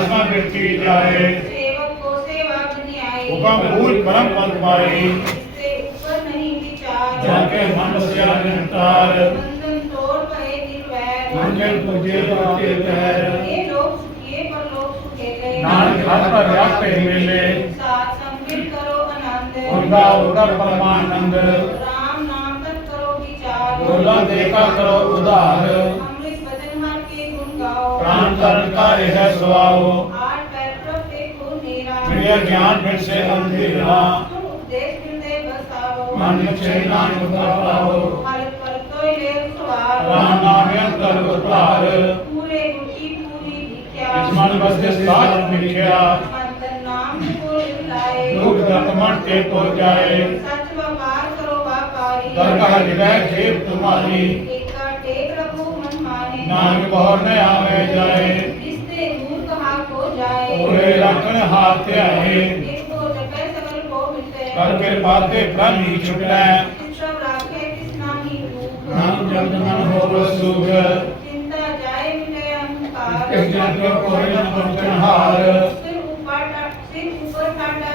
आत्मा व्यक्ति जाए हुक्म भूल परम पद पाए इससे ऊपर नहीं विचार जाके मन से निरंतर। निर्वैर पूजे पाते पैर नानक हर पर व्याप्त मिले। साथ संबित उनका उदर परमानंद। राम नाम तक करो विचार। बोला देखा करो उदार। प्राण तरण का यह स्वभाव को प्रिय ज्ञान फिर से अंधेरा मन से नानक पाओ हर पर कोई ले सवार राम नाम अंतर उतार पूरे गुटी पूरी भिख्या मन बस साथ को लाए दुख दर्द मन के को जाए सच व्यापार करो व्यापारी दरगाह हृदय खेप तुम्हारी माने नानक बहुत न आवे जाए। जिससे दूर कहा को जाए। पूरे लखन हाथ आए इसको जपे सकल को मिलते कर के बाते भ्रम ही छुटै। सब राखे कृष्णा ही रूप। नाम जब मन हो सुख। चिंता जाए मिले अहंकार। किस जन को कोई न पहुंचन हार। सिर ऊपर सिर ऊपर काटा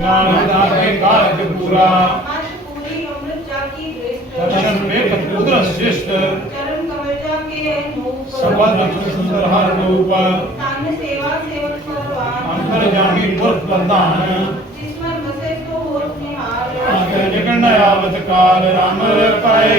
नानक दाते कारज पूरा। मत पूरी अमृत जाकी दृष्ट चरण में पुत्र जाके हर रूप तान सेवा सेवक परवान अंतर जानी पुर प्रधान जिसमन बसे तो होत निहार। आगे निकन काल राम पाए।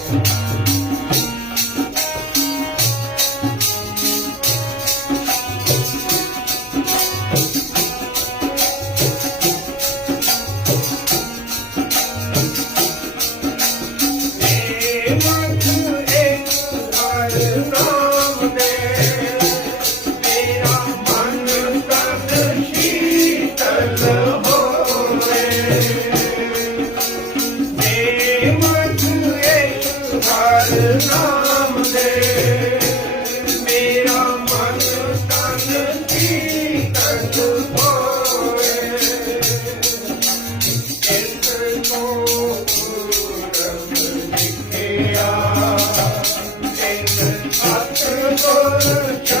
Lord.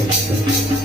Música